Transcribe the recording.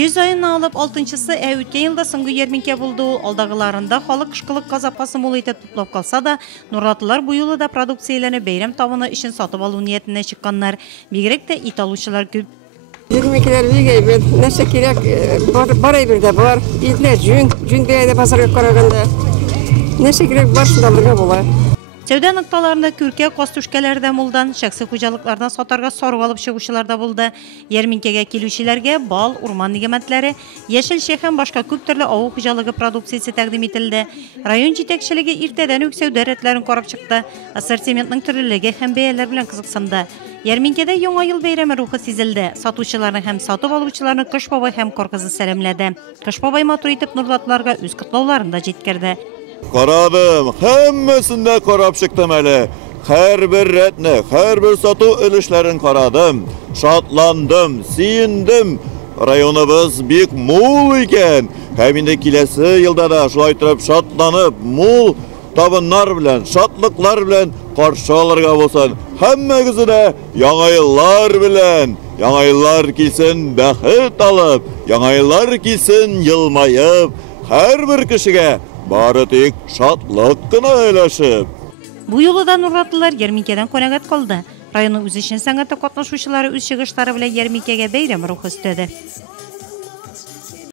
Көз айына алып 6-сы өткен елда соңғы ярминке болды. Алдағыларында халық қышқылық қазапасы мол етіп тұплап қалса да, Нұратылар бұл юлы да продукцияланы бәйрем табыны үшін сатып алу ниетіне шыққанlar. Бигерек те ит алушылар көп. Ярминкелер бейгей, нәрсе керек, барай бірде бар. Итлер жүн бәйді базарға қарағанда. Нәрсе керек бар шындалырға бола. Сәуде нықталарында күрке қостушкелерді мұлдан, шәксі құжалықлардан сатарға сорғы алып шығушылар да болды. Ярминкеге келушілерге бал, урман негеметлері, ешіл шехен башқа көп түрлі ауыл құжалығы продукциясы тәқдим етілді. Район жетекшілігі иртеден өк сәуде рәтлерін қорап шықты. Ассортиментнің түрлілігі һәм бәйелер білен қызықсынды. Ярминкеде яңа ел бәйрәме рухы сезілді. Сатушыларны һәм сатып алучыларны Кыш бабай һәм Коркызы сәлемләді. Кыш бабай матур итеп Нурлатларга үз құтлауларында жеткерді. Қарадым, һәммәсендә қарап шықтым әлі. Һәр бір рәтне, һәр бір сату өлешләрен қарадым. Шатландым, сиендім. Районыбыз бик мул икән. Һәм инде киләсе елда да шулай торып шатланып, мул табыннар белән, шатлыклар белән каршы алырга булсын. Һәммәгезне яңа еллар белән. Яңа еллар килсен бәхет алып, яңа еллар килсен елмаеп, һәр бір кешегә бары тик шатлык кына өләшеп. Бу юлы да Нуратлылар ярминкедән күнәгәт калды. Районның үз эшен сәнгате катнашучылары үз чыгышлары белән ярминкәгә бәйрәм рухы өстәде.